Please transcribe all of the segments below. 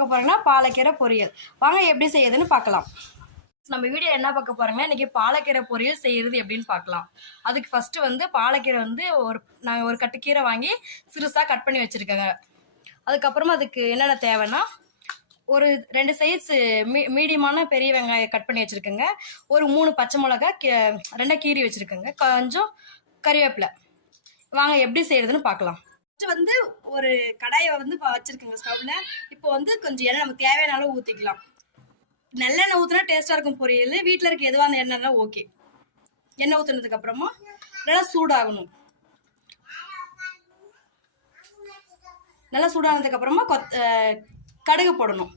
பார்க்க போறோம்னா பாலக்கீரை பொரியல். வாங்க எப்படி செய்யுதுன்னு பார்க்கலாம். நம்ம வீடியோ என்ன பார்க்க போறோம்னா இன்னைக்கு பாலக்கீரை பொரியல் செய்யறது எப்படின்னு பார்க்கலாம். அதுக்கு ஃபர்ஸ்ட் வந்து பாலக்கீரை வந்து நான் ஒரு கட்டு கீரை வாங்கி சிறுசா கட் பண்ணி வச்சிருக்கேங்க. அதுக்கப்புறமா அதுக்கு என்னென்ன தேவைன்னா ஒரு 2 சைஸ் மீடியமான பெரிய வெங்காயம் கட் பண்ணி வச்சிருக்கேங்க. ஒரு 3 பச்சை மிளகாய் 2 கீரி வச்சிருக்கேங்க. கொஞ்சம் கறிவேப்பிலை. வாங்க எப்படி செய்யறதுன்னு பார்க்கலாம். வந்து ஒரு கடாயை வந்து வச்சிருக்கேங்க ஸ்டவ்ல. இப்போ வந்து கொஞ்சம் எண்ணெய் நமக்கு தேவையான அளவு ஊற்றிக்கலாம். நல்லெண்ணெய் ஊற்றினா டேஸ்ட்டாக இருக்கும் பொரியல். வீட்டில் இருக்க எதுவாக அந்த எண்ணெய்லாம் ஓகே. எண்ணெய் ஊற்றுனதுக்கு அப்புறமா நல்லா சூடாகணும். நல்லா சூடானதுக்கு அப்புறமா கடுகு போடணும்.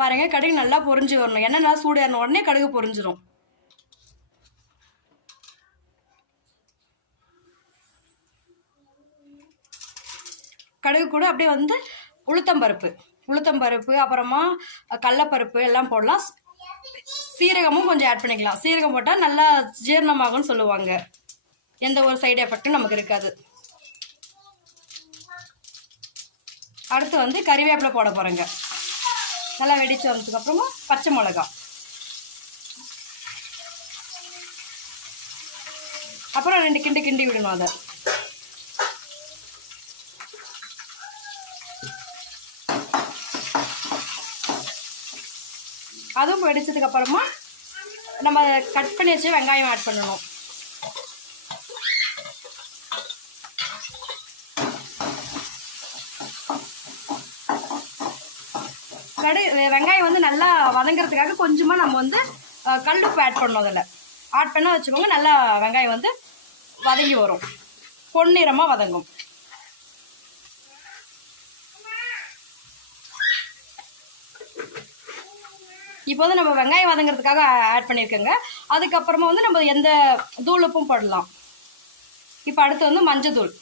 பாருங்க, கடுகு நல்லா பொரிஞ்சு வரணும். எண்ணெய் நல்லா சூடான உடனே கடுகு பொரிஞ்சிடும். கடுகு கூட அப்படியே வந்து உளுத்தம்பருப்பு அப்புறமா கடலைப்பருப்பு எல்லாம் போடலாம். சீரகமும் கொஞ்சம் ஆட் பண்ணிக்கலாம். சீரகம் போட்டால் நல்லா ஜீரணமாகும்னு சொல்லுவாங்க. எந்த ஒரு சைடு எஃபெக்டும் நமக்கு இருக்காது. அடுத்து வந்து கறிவேப்பிலை போட போறேங்க. நல்லா வெடிச்சு வந்ததுக்கு அப்புறமா பச்சை மிளகாய், அப்புறம் 2 கிண்டி விடணும். அதை அதுவும் வெடிச்சதுக்கு அப்புறமா நம்ம கட் பண்ணி வச்சு வெங்காயம் ஆட் பண்ணணும். வெங்காயம் வந்து நல்லா வதங்கிறதுக்காக கொஞ்சமா நம்ம வந்து கல்லுப்பு ஆட் பண்ணணும். அதில் ஆட் பண்ண வச்சுக்கோங்க. நல்லா வெங்காயம் வந்து வதங்கி வரும், பொன்னிறமா வதங்கும். இப்போ வந்து நம்ம வெங்காயம் வதங்கிறதுக்காக ஆட் பண்ணியிருக்கோங்க. அதுக்கப்புறமா வந்து நம்ம எந்த தூள் உப்பும் போடலாம். இப்போ அடுத்து வந்து மஞ்சள்.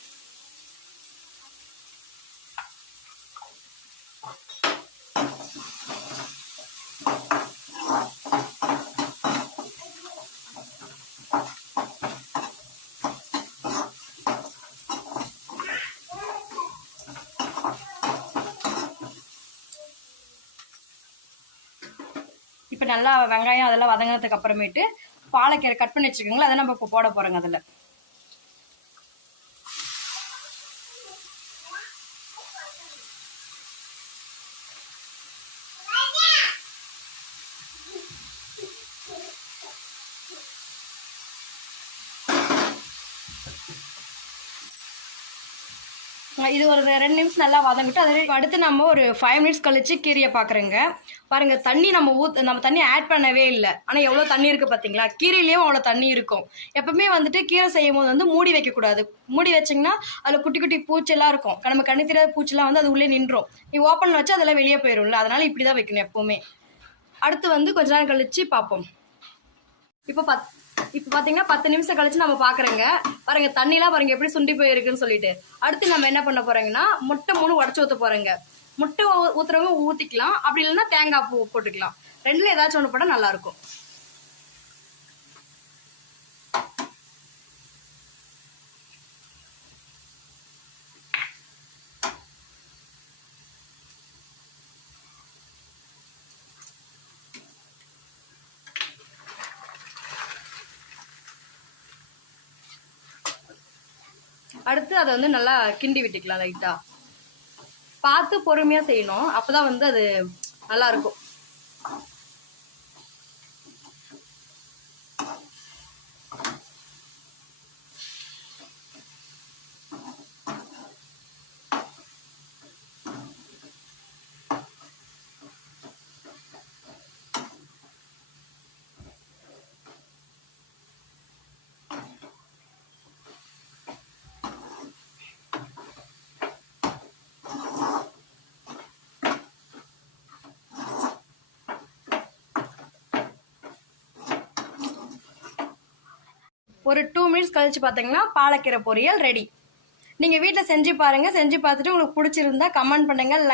இப்போ நல்லா வெங்காயம் அதெல்லாம் வதங்கினதுக்கு அப்புறமேட்டு பாலக்கீரை கட் பண்ணி வச்சுக்கோங்களா, அதை நம்ம இப்போ போட போறோங்க. அதில் இது ஒரு 2 நிமிஷம் நல்லா வதங்கிட்டு அதுக்கு அடுத்து நம்ம ஒரு 5 மினிட்ஸ் கழிச்சு கீரையை பார்க்குறேங்க. பாருங்க, தண்ணி நம்ம தண்ணி ஆட் பண்ணவே இல்லை. ஆனால் எவ்வளோ தண்ணி இருக்குது பார்த்தீங்களா? கீரையிலேயும் அவ்வளோ தண்ணி இருக்கும். எப்பவுமே வந்துட்டு கீரை செய்யும் போது வந்து மூடி வைக்கக்கூடாது. மூடி வச்சிங்கன்னா அதில் குட்டி குட்டி பூச்செல்லாம் இருக்கும். நம்ம கண்ணு தெரியாத பூச்செல்லாம் வந்து அது உள்ளே நின்றோம். நீ ஓப்பன் வச்சு அதெல்லாம் வெளியே போயிடும்ல, அதனால இப்படி தான் வைக்கணும் எப்பவுமே. அடுத்து வந்து கொஞ்ச நேரம் கழிச்சு பார்ப்போம். இப்போ பார்த்தீங்கன்னா 10 நிமிஷம் கழிச்சு நம்ம பார்க்குறோங்க. பாருங்க, தண்ணிலாம் பாருங்க எப்படி சுண்டி போயிருக்குன்னு சொல்லிட்டு. அடுத்து நம்ம என்ன பண்ண போறோங்கன்னா முட்டை 3 உடச்சு ஊற்ற போறோங்க. முட்டை ஊத்துறவங்க ஊற்றிக்கலாம், அப்படி இல்லைன்னா தேங்காய் பூ போட்டுக்கலாம். 2ல ஏதாச்சும் ஒன்று போட்டால் நல்லா இருக்கும். அடுத்து அதை வந்து நல்லா கிண்டி விட்டுக்கலாம். லைட்டா பார்த்து பொறுமையா செய்யணும், அப்பதான் வந்து அது நல்லா இருக்கும். ஒரு 2 மினிட்ஸ் கழிச்சு பார்த்தீங்கன்னா பாலக்கீரை பொரியல் ரெடி. நீங்கள் வீட்டில் செஞ்சு பாருங்கள். செஞ்சு பார்த்துட்டு உங்களுக்கு பிடிச்சிருந்தா கமெண்ட் பண்ணுங்கள்.